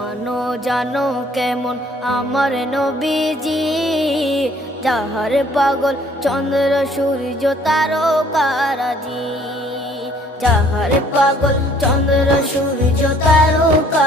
মানো জানো কেমন আমার নবীজি, যাহার পাগল চন্দ্র সূর্য তারকারাজি, যাহার পাগল চন্দ্র সূর্য তারকা